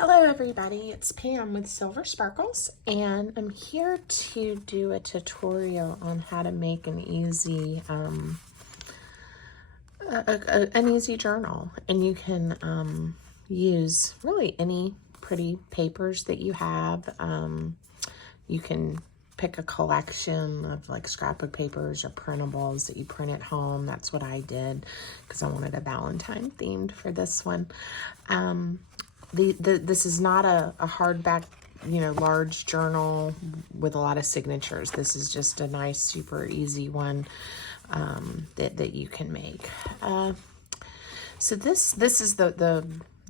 Hello everybody, it's Pam with Silver Sparkles, and I'm here to do a tutorial on how to make an easy an easy journal. And you can use really any pretty papers that you have. You can pick a collection of like scrapbook papers or printables that you print at home. That's what I did because I wanted a Valentine themed for this one. This is not a hardback, large journal with a lot of signatures. This is just a nice, super easy one that you can make. So this is the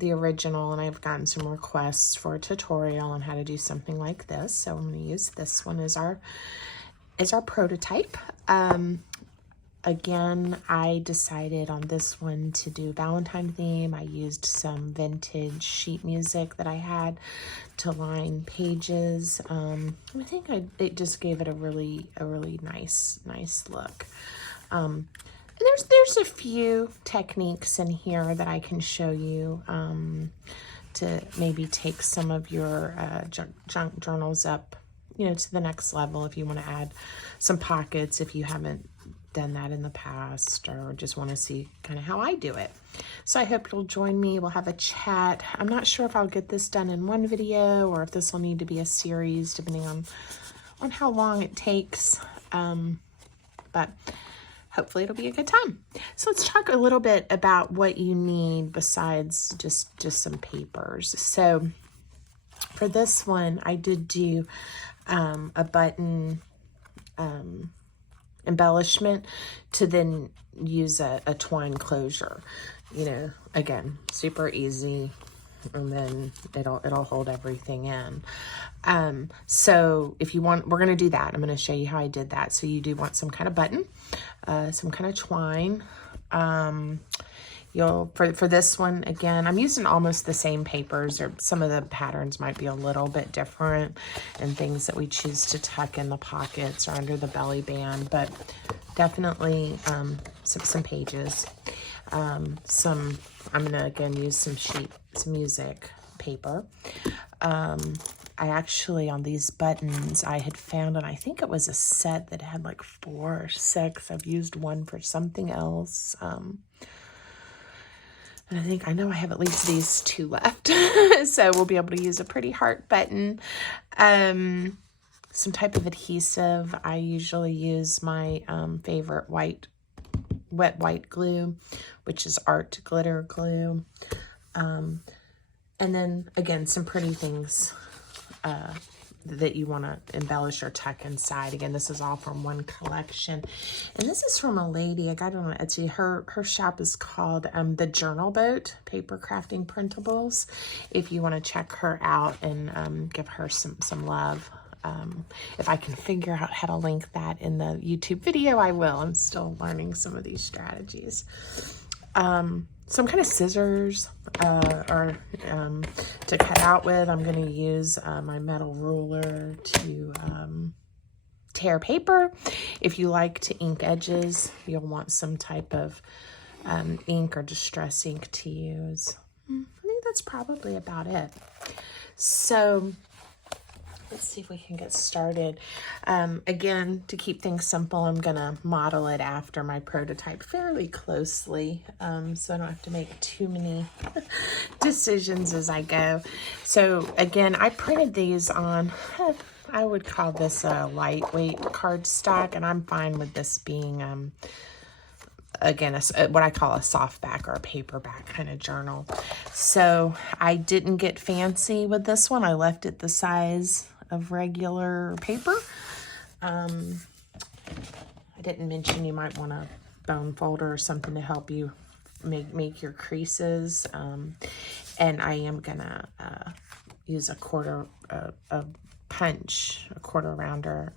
original, and I've gotten some requests for a tutorial on how to do something like this. So I'm going to use this one as our prototype. Again, I decided on this one to do Valentine theme. I used some vintage sheet music that I had to line pages. I think it just gave it a really nice look. And there's a few techniques in here that I can show you to maybe take some of your junk journals up, to the next level. If you want to add some pockets, if you haven't done that in the past, or just want to see kind of how I do it. So I hope you'll join me. We'll have a chat. I'm not sure if I'll get this done in one video or if this will need to be a series, depending on how long it takes. But hopefully it'll be a good time. So let's talk a little bit about what you need besides just some papers. So for this one, I did do a button embellishment to then use a twine closure. Again, super easy, and then it'll hold everything in. So if you want, we're going to do that. I'm going to show you how I did that. So you do want some kind of button, some kind of twine. For this one, again, I'm using almost the same papers, or some of the patterns might be a little bit different, and things that we choose to tuck in the pockets or under the belly band, but definitely some pages. I'm gonna again use some music paper. I actually, on these buttons, I had found, and I think it was a set that had like 4 or 6. I've used one for something else. And I know I have at least these 2 left. So we'll be able to use a pretty heart button. Some type of adhesive. I usually use my favorite wet white glue, which is art glitter glue. And then again, some pretty things that you want to embellish or tuck inside. Again, this is all from one collection, and this is from a lady I got it on Etsy. Her shop is called the Journal Boat Paper Crafting Printables. If you want to check her out and give her some love, if I can figure out how to link that in the YouTube video, I will. I'm still learning some of these strategies. Some kind of scissors to cut out with. I'm going to use my metal ruler to tear paper. If you like to ink edges, you'll want some type of ink or distress ink to use. I think that's probably about it. So let's see if we can get started. Again, to keep things simple, I'm gonna model it after my prototype fairly closely, so I don't have to make too many decisions as I go. So again, I printed these on, I would call this a lightweight cardstock, and I'm fine with this being, again, what I call a softback or a paperback kind of journal. So I didn't get fancy with this one. I left it the size of regular paper. I didn't mention you might want a bone folder or something to help you make your creases. And I am gonna use a quarter rounder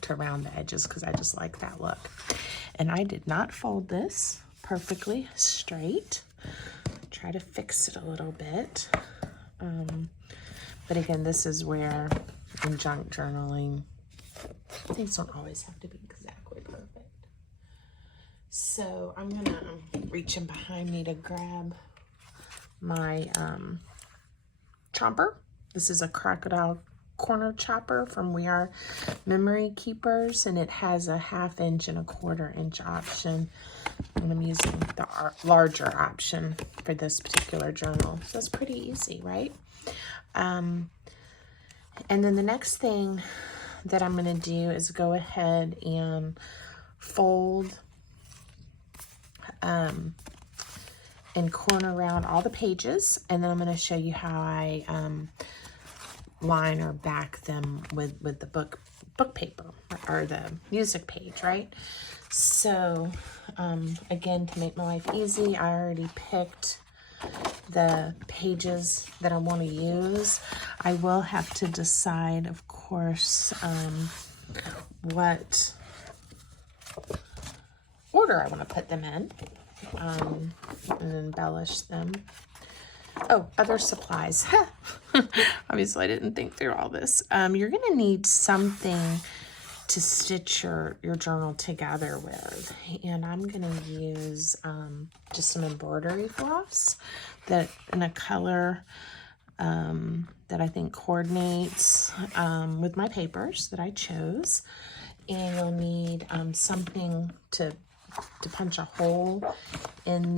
to round the edges, because I just like that look. And I did not fold this perfectly straight. Try to fix it a little bit. But again, this is where in junk journaling, things don't always have to be exactly perfect. So I'm gonna reach in behind me to grab my chomper. This is a crocodile corner chopper from We Are Memory Keepers, and it has a 1/2 inch and a 1/4 inch option. And I'm using the larger option for this particular journal. So it's pretty easy, right? And then the next thing that I'm going to do is go ahead and fold and corner around all the pages, and then I'm going to show you how I line or back them with the book paper or the music page, right? So again, to make my life easy, I already picked the pages that I want to use. I will have to decide, of course, what order I want to put them in, and embellish them. Oh, other supplies. Obviously, I didn't think through all this. You're going to need something to stitch your journal together with. And I'm going to use just some embroidery floss that in a color that I think coordinates with my papers that I chose. And you'll need something to punch a hole in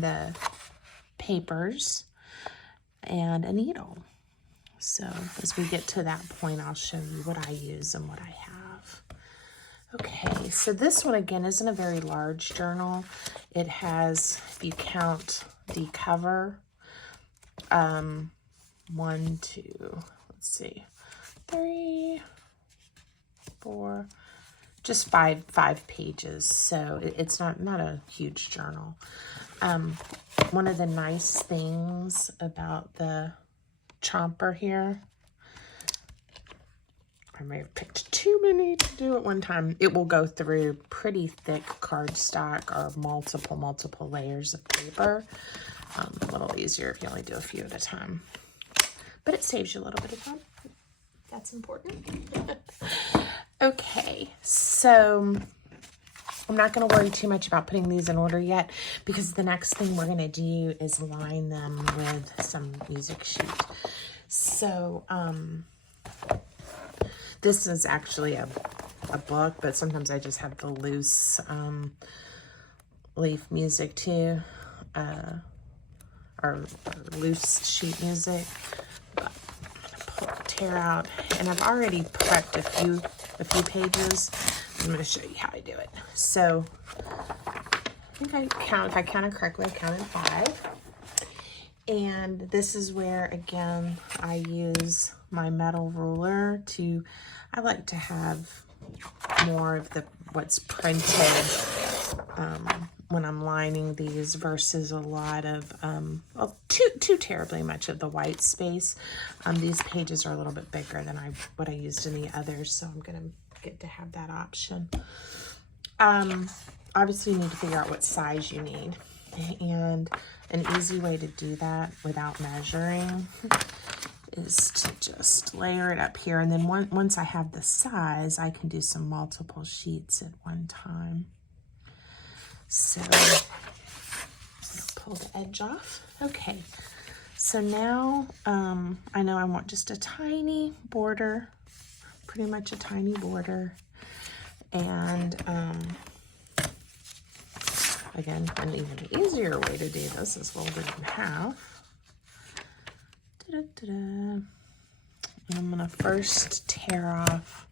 the papers, and a needle. So as we get to that point, I'll show you what I use and what I have. Okay, so this one again isn't a very large journal. It has, if you count the cover, 1, 2, let's see, 3, 4, just five pages. So it's not a huge journal. One of the nice things about the chomper here, I may have picked too many to do at one time. It will go through pretty thick cardstock or multiple layers of paper. A little easier if you only do a few at a time. But it saves you a little bit of time. That's important. Okay, so I'm not going to worry too much about putting these in order yet, because the next thing we're going to do is line them with some music sheet. So this is actually a book, but sometimes I just have the loose leaf music too, or loose sheet music. But pull the tear out, and I've already prepped a few pages. I'm going to show you how I do it. So I think if I counted correctly, I counted 5. And this is where, again, I use my metal ruler I like to have more of what's printed when I'm lining these versus a lot of, well, too terribly much of the white space. These pages are a little bit bigger than what I used in the others, so I'm going to get to have that option. Obviously you need to figure out what size you need, and an easy way to do that without measuring is to just layer it up here, and then once I have the size, I can do some multiple sheets at one time. So pull the edge off. Okay, so now I know I want just a tiny border, pretty much a tiny border. And again, an even easier way to do this is fold it in half. And I'm gonna first tear off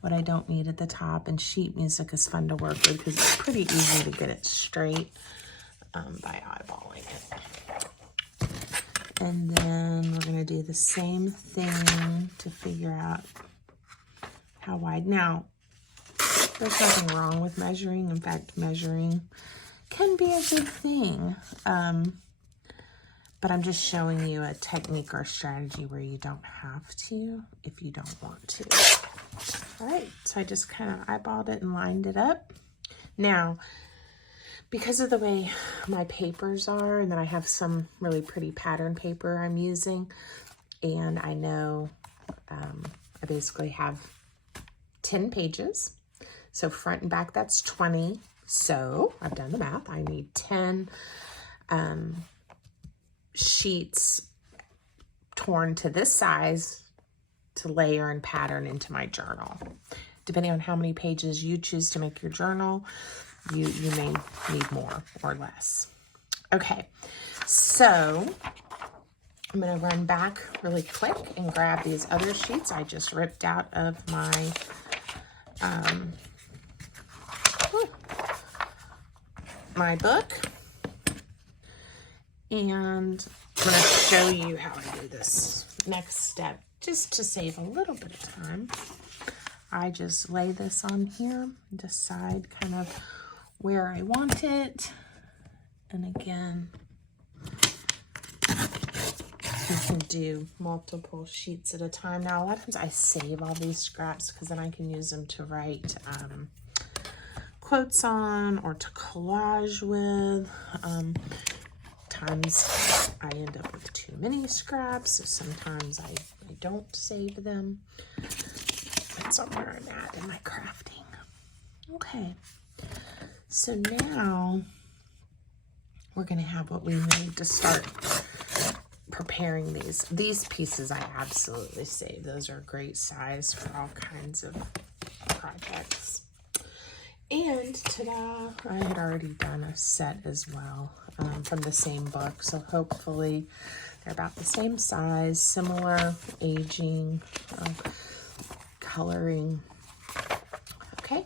what I don't need at the top, and sheet music is fun to work with because it's pretty easy to get it straight by eyeballing it. And then we're gonna do the same thing to figure out how wide. Now, there's nothing wrong with measuring. In fact, measuring can be a good thing. But I'm just showing you a technique or a strategy where you don't have to if you don't want to. All right, so I just kind of eyeballed it and lined it up. Now, because of the way my papers are, and then I have some really pretty pattern paper I'm using, and I know I basically have 10 pages. So front and back, that's 20. So I've done the math. I need 10 sheets torn to this size to layer and pattern into my journal. Depending on how many pages you choose to make your journal, you may need more or less. Okay, so I'm going to run back really quick and grab these other sheets I just ripped out of my book. And I'm going to show you how I do this next step, just to save a little bit of time. I just lay this on here, decide kind of where I want it. And again, you can do multiple sheets at a time. Now, a lot of times I save all these scraps because then I can use them to write quotes on or to collage with. Times I end up with too many scraps, so sometimes I don't save them. That's where I'm at in my crafting. Okay, so now we're going to have what we need to start preparing these. These pieces I absolutely save. Those are a great size for all kinds of projects. And ta-da, I had already done a set as well from the same book. So hopefully they're about the same size, similar aging, coloring. Okay.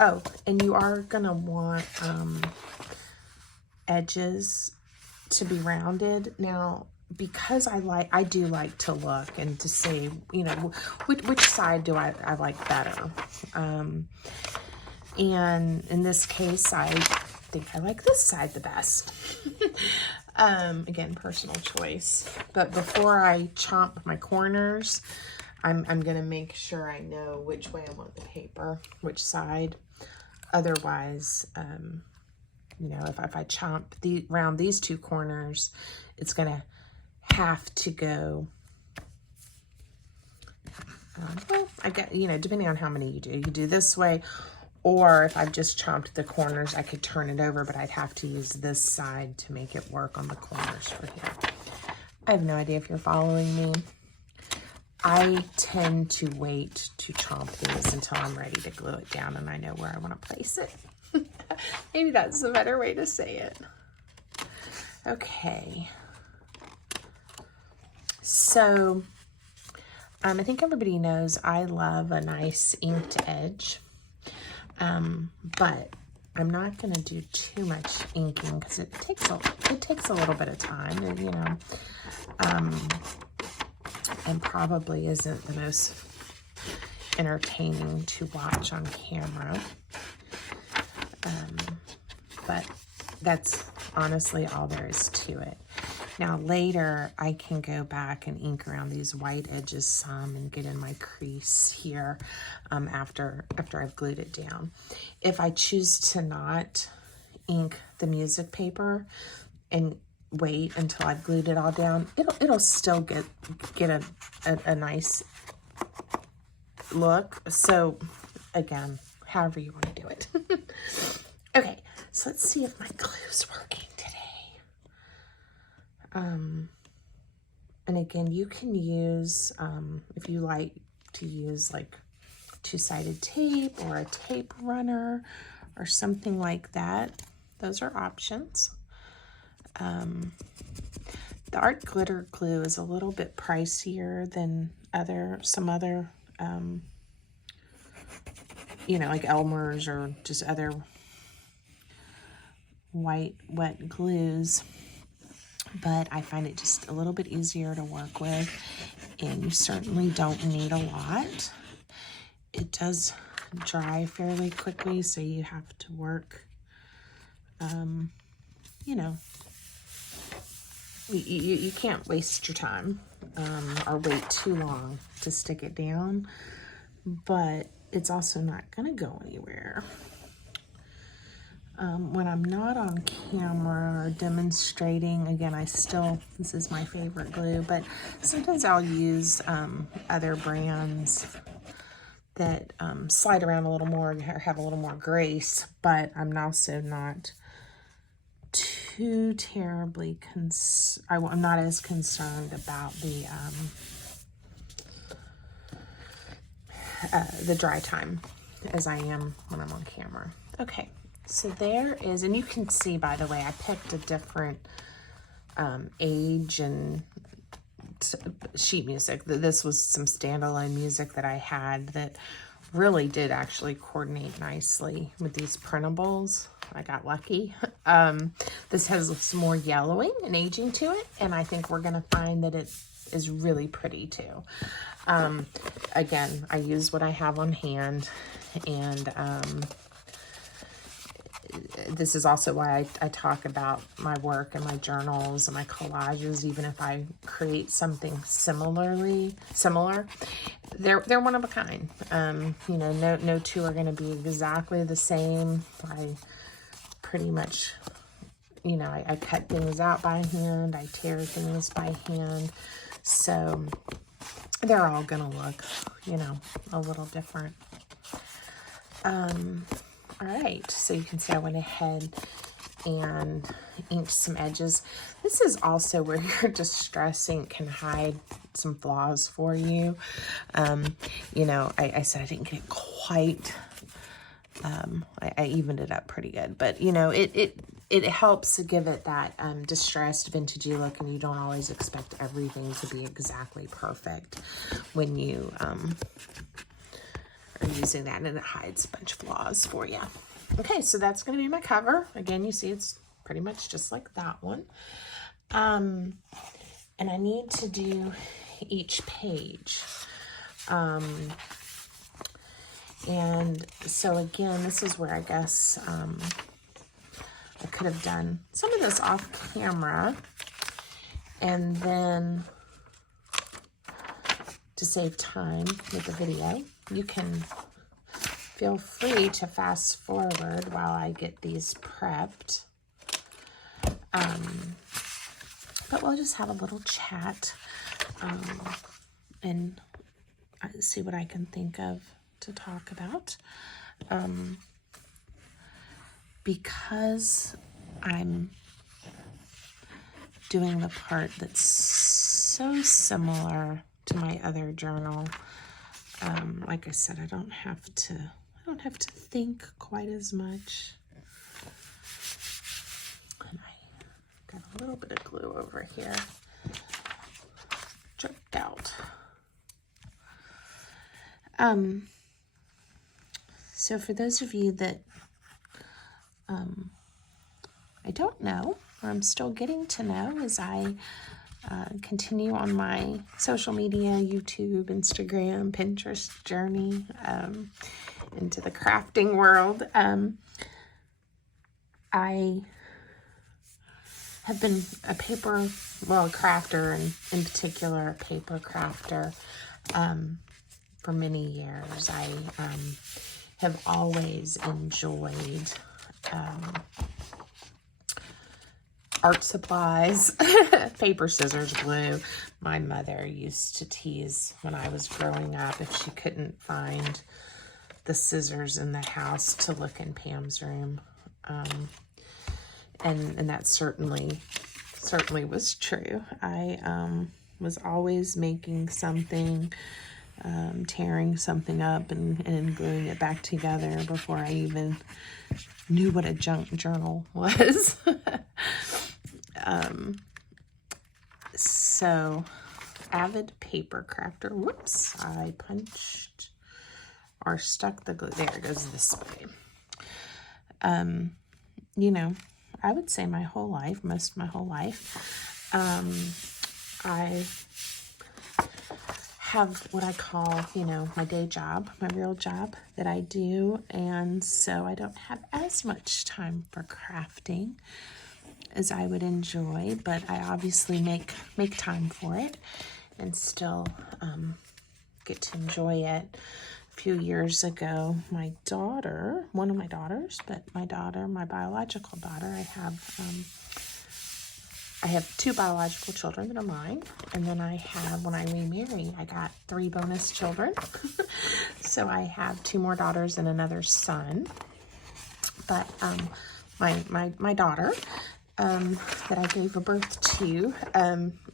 Oh, and you are going to want edges to be rounded. Now, because I do like to look and to say, you know, which side do I like better. And in this case, I think I like this side the best. Again, personal choice. But before I chomp my corners, I'm going to make sure I know which way I want the paper, which side. Otherwise, you know, if I chomp around these two corners, it's going to have to go, well, I get, you know, depending on how many you do this way, or if I've just chomped the corners, I could turn it over, but I'd have to use this side to make it work on the corners for here. I have no idea if you're following me. I tend to wait to chomp these until I'm ready to glue it down and I know where I want to place it. Maybe that's the better way to say it. Okay. So, I think everybody knows I love a nice inked edge, but I'm not going to do too much inking because it takes a little bit of time, you know, and probably isn't the most entertaining to watch on camera, but that's honestly all there is to it. Now later I can go back and ink around these white edges some and get in my crease here after I've glued it down. If I choose to not ink the music paper and wait until I've glued it all down, it'll still get a nice look. So again, however you want to do it. Okay, so let's see if my glue's working today. And again, you can use, if you like to use like two-sided tape or a tape runner or something like that, those are options. The art glitter glue is a little bit pricier than some other, you know, like Elmer's or just other white wet glues. But I find it just a little bit easier to work with, and you certainly don't need a lot. It does dry fairly quickly, so you have to work, you know, you can't waste your time or wait too long to stick it down, but it's also not going to go anywhere. When I'm not on camera or demonstrating, again, this is my favorite glue, but sometimes I'll use other brands that slide around a little more and have a little more grace, but I'm also not too terribly I'm not as concerned about the dry time as I am when I'm on camera. Okay, so there is, and you can see, by the way, I picked a different age and sheet music. This was some standalone music that I had that really did actually coordinate nicely with these printables. I got lucky. This has some more yellowing and aging to it, and I think we're going to find that it is really pretty too. Again, I use what I have on hand, and this is also why I talk about my work and my journals and my collages. Even if I create something similar, they're one of a kind. You know, no two are going to be exactly the same. I pretty much, you know, I cut things out by hand. I tear things by hand. So they're all going to look, you know, a little different. All right, so you can see I went ahead and inked some edges. This is also where your distress ink can hide some flaws for you. You know, I said I didn't get it quite, I evened it up pretty good, but you know, it helps to give it that distressed vintagey look, and you don't always expect everything to be exactly perfect when you are using that, and it hides a bunch of flaws for you. Okay, so that's going to be my cover. Again, you see it's pretty much just like that one. And I need to do each page. And so again, this is where I guess I could have done some of this off camera, and then to save time with the video, you can feel free to fast forward while I get these prepped. But we'll just have a little chat and see what I can think of to talk about. Because I'm doing the part that's so similar to my other journal, like I said, I don't have to think quite as much. And I got a little bit of glue over here, jerked out. So for those of you that I don't know, or I'm still getting to know as I continue on my social media, YouTube, Instagram, Pinterest journey into the crafting world. I have been a crafter, and in particular a paper crafter for many years. I have always enjoyed art supplies, paper, scissors, glue. My mother used to tease when I was growing up if she couldn't find the scissors in the house to look in Pam's room. And that certainly was true. I was always making something, tearing something up and gluing it back together before I even knew what a junk journal was. So avid paper crafter. Whoops, I punched or stuck the glue. There it goes this way. You know, I would say most of my whole life, I have what I call, you know, my day job, my real job that I do, and so I don't have as much time for crafting as I would enjoy, but I obviously make time for it and still get to enjoy it. A few years ago, my daughter, one of my daughters, but my biological daughter, I have two biological children that are mine, and then I have, when I remarried, I got 3 bonus children. So I have 2 more daughters and another son. But my daughter that I gave birth to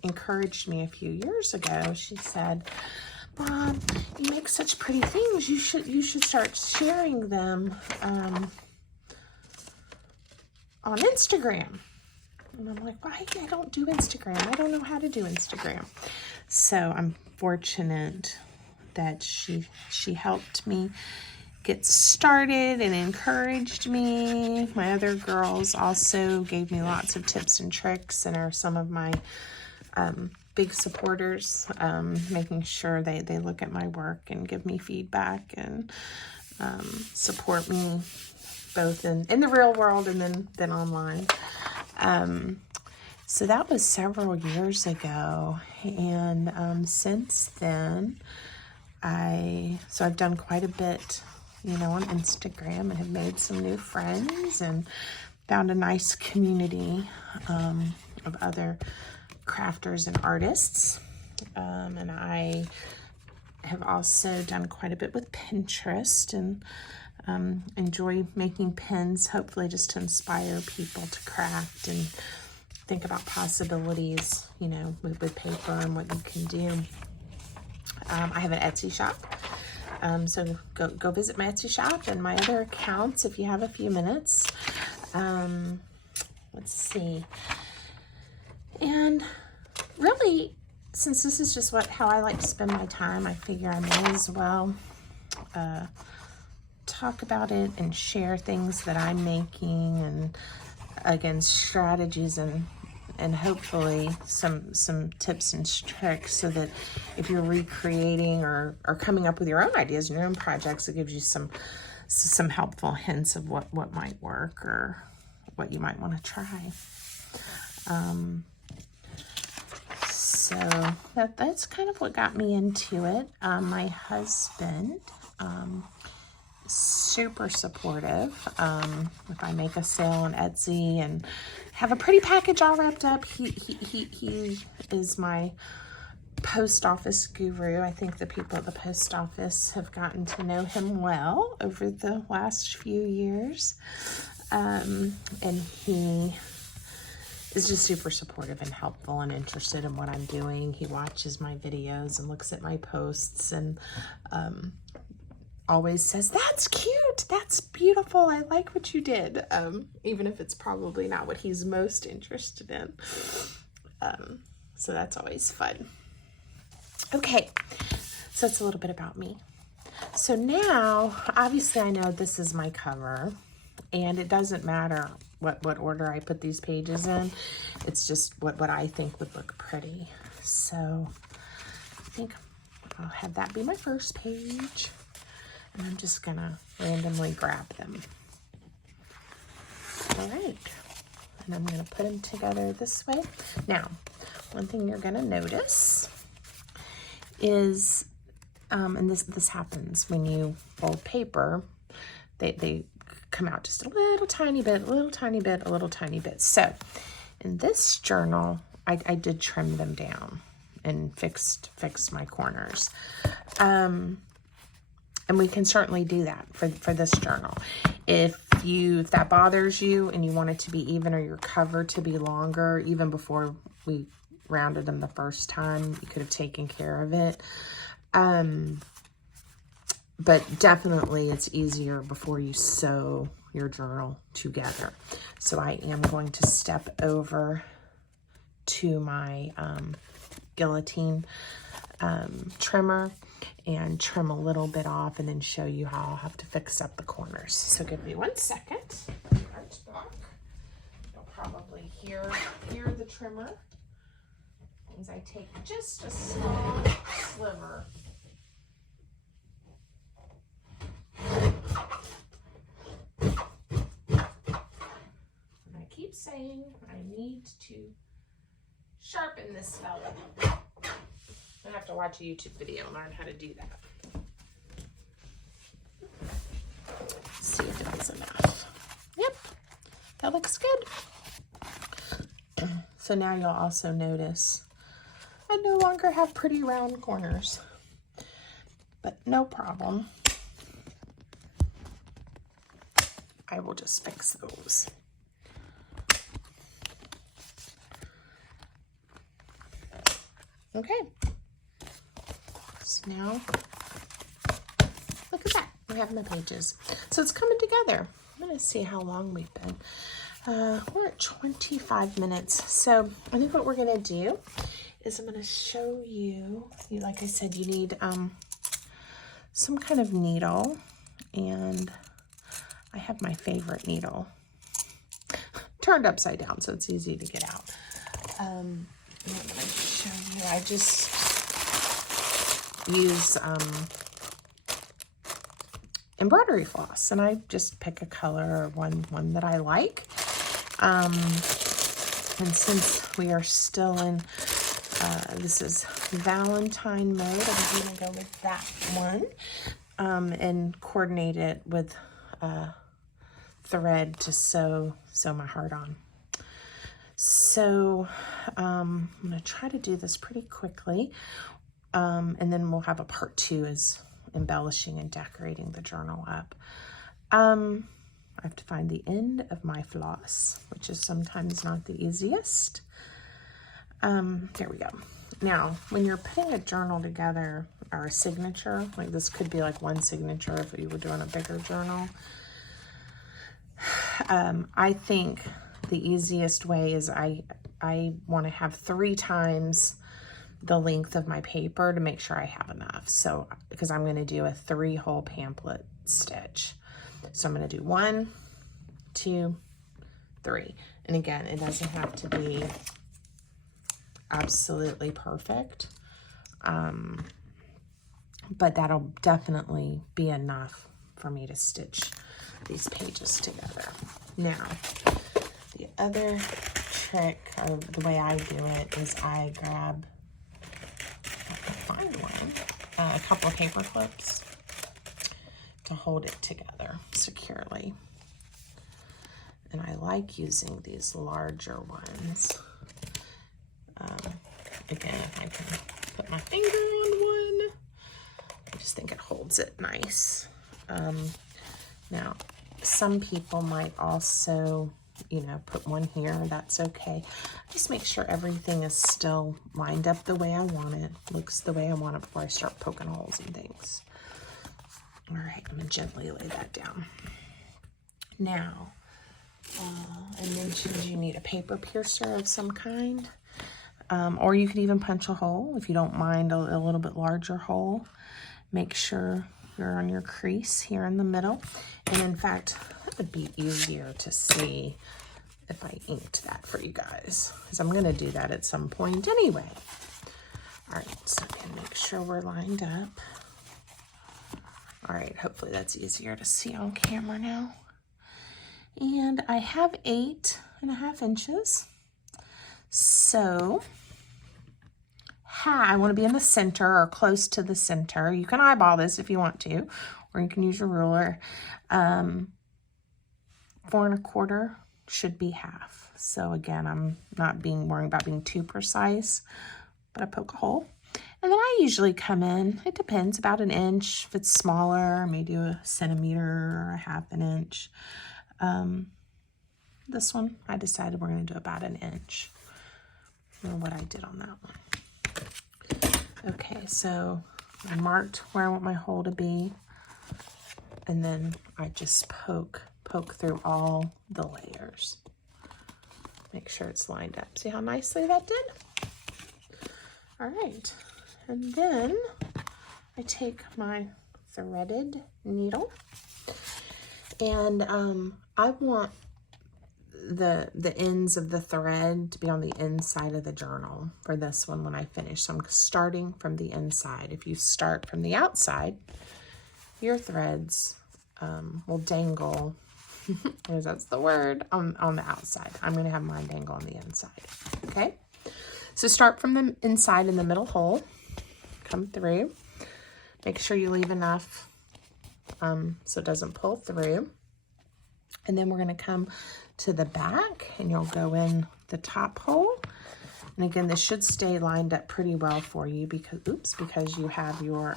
encouraged me a few years ago. She said, "Mom, you make such pretty things. You should start sharing them on Instagram." And I'm like, "Why? I don't do Instagram. I don't know how to do Instagram." So I'm fortunate that she helped me get started and encouraged me. My other girls also gave me lots of tips and tricks and are some of my big supporters, making sure they look at my work and give me feedback and support me both in the real world and then online. So that was several years ago, and since then I've done quite a bit, on Instagram, and have made some new friends and found a nice community of other crafters and artists. And I have also done quite a bit with Pinterest and enjoy making pins, hopefully just to inspire people to craft and think about possibilities, with paper and what you can do. I have an Etsy shop. So go visit my Etsy shop and my other accounts if you have a few minutes. Let's see. And really, since this is just how I like to spend my time, I figure I may as well talk about it and share things that I'm making, and again, strategies and hopefully some tips and tricks, so that if you're recreating or coming up with your own ideas and your own projects, it gives you some helpful hints of what might work or what you might want to try. So that's kind of what got me into it. My husband, super supportive. If I make a sale on Etsy and have a pretty package all wrapped up, he is my post office guru. I think the people at the post office have gotten to know him well over the last few years. And he is just super supportive and helpful and interested in what I'm doing. He watches my videos and looks at my posts and always says, "That's cute, that's beautiful, I like what you did," even if it's probably not what he's most interested in. So that's always fun. Okay, so that's a little bit about me. So now, obviously I know this is my cover, and it doesn't matter what order I put these pages in. It's just what I think would look pretty. So I think I'll have that be my first page. And I'm just gonna randomly grab them. All right, and I'm gonna put them together this way. Now, one thing you're gonna notice is, and this happens when you fold paper, they come out just a little tiny bit, a little tiny bit, a little tiny bit. So in this journal, I did trim them down and fixed my corners. And we can certainly do that for this journal. If that bothers you and you want it to be even, or your cover to be longer, even before we rounded them the first time, you could have taken care of it. But definitely it's easier before you sew your journal together. So I am going to step over to my guillotine trimmer and trim a little bit off, and then show you how I'll have to fix up the corners. So give me 1 second. You'll probably hear the trimmer as I take just a small sliver. And I keep saying I need to sharpen this fella. I have to watch a YouTube video and learn how to do that. Let's see if it is enough. Yep, that looks good. So now you'll also notice I no longer have pretty round corners, but no problem. I will just fix those. Okay. So now, look at that. We have my pages. So it's coming together. I'm going to see how long we've been. We're at 25 minutes. So I think what we're going to do is I'm going to show you, like I said, you need some kind of needle, and I have my favorite needle turned upside down so it's easy to get out. I'm going to show you, I just use embroidery floss, and I just pick a color or one that I like. And since we are still in, this is Valentine mode, I'm going to go with that one, and coordinate it with thread to sew my heart on. So I'm going to try to do this pretty quickly, and then we'll have a part 2 is embellishing and decorating the journal up. I have to find the end of my floss, which is sometimes not the easiest. There we go. Now, when you're putting a journal together, or a signature, like this could be like one signature if you were doing a bigger journal. I think the easiest way is I want to have 3 times the length of my paper to make sure I have enough. So, because I'm going to do a 3-hole pamphlet stitch. So I'm going to do 1, 2, 3. And again, it doesn't have to be absolutely perfect. But that'll definitely be enough for me to stitch these pages together. Now, the other trick, or the way I do it, is I grab, find one, a couple of paper clips to hold it together securely. And I like using these larger ones. Again, if I can put my finger on one, I just think it holds it nice. Now, some people might also, put one here. That's okay. Just make sure everything is still lined up the way I want it, looks the way I want it before I start poking holes and things. All right, I'm going to gently lay that down. Now, I mentioned you need a paper piercer of some kind, or you could even punch a hole if you don't mind a little bit larger hole. Make sure you're on your crease here in the middle. And in fact, that would be easier to see if I inked that for you guys, because I'm going to do that at some point anyway. All right, so again, make sure we're lined up. All right, hopefully that's easier to see on camera now. And I have 8.5 inches. So I want to be in the center or close to the center. You can eyeball this if you want to, or you can use your ruler. 4 1/4 should be half. So again, I'm not worrying about being too precise, but I poke a hole. And then I usually come in, it depends, about 1 inch. If it's smaller, I may do 1 centimeter or 1/2 inch. This one, I decided we're going to do about 1 inch. I don't know what I did on that one. Okay, so I marked where I want my hole to be, and then I just poke through all the layers. Make sure it's lined up. See how nicely that did? All right, and then I take my threaded needle, and I want the ends of the thread to be on the inside of the journal for this one when I finish. So I'm starting from the inside. If you start from the outside, your threads will dangle, because that's the word, on the outside. I'm going to have mine dangle on the inside. Okay, so start from the inside in the middle hole, come through, make sure you leave enough so it doesn't pull through. And then we're going to come to the back, and you'll go in the top hole. And again, this should stay lined up pretty well for you because you have your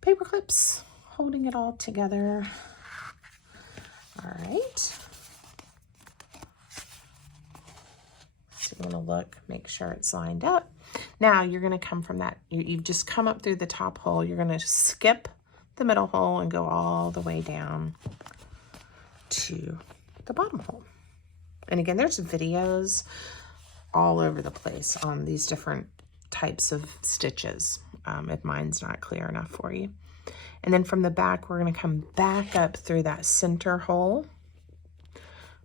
paper clips holding it all together. All right. So You want to look, make sure it's lined up. Now you're going to come from that, you've just come up through the top hole. You're going to skip the middle hole and go all the way down to the bottom hole. And again, there's videos all over the place on these different types of stitches, if mine's not clear enough for you. And then from the back, we're going to come back up through that center hole.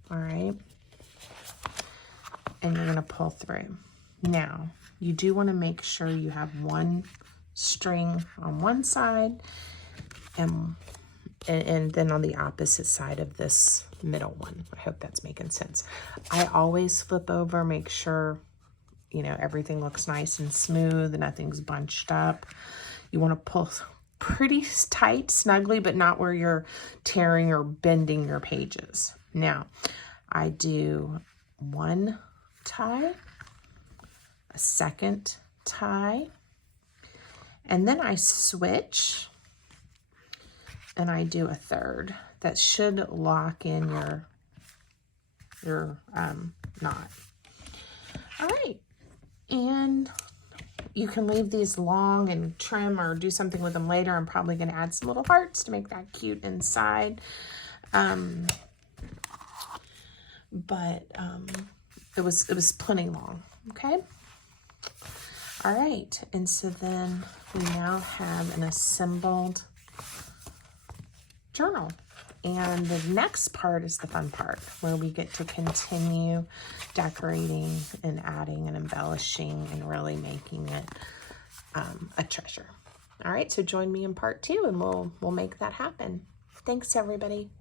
All right. And you're going to pull through. Now, you do want to make sure you have one string on one side and then on the opposite side of this middle one. I hope that's making sense. I always flip over, make sure, you know, everything looks nice and smooth and nothing's bunched up. You want to pull pretty tight, snugly, but not where you're tearing or bending your pages. Now, I do one tie, a second tie, and then I switch and I do a third. That should lock in your knot. All right, and you can leave these long and trim or do something with them later. I'm probably going to add some little hearts to make that cute inside. But it was plenty long. Okay. All right, and so then we now have an assembled journal. And the next part is the fun part, where we get to continue decorating and adding and embellishing and really making it a treasure. All right, so join me in part 2 and we'll make that happen. Thanks, everybody.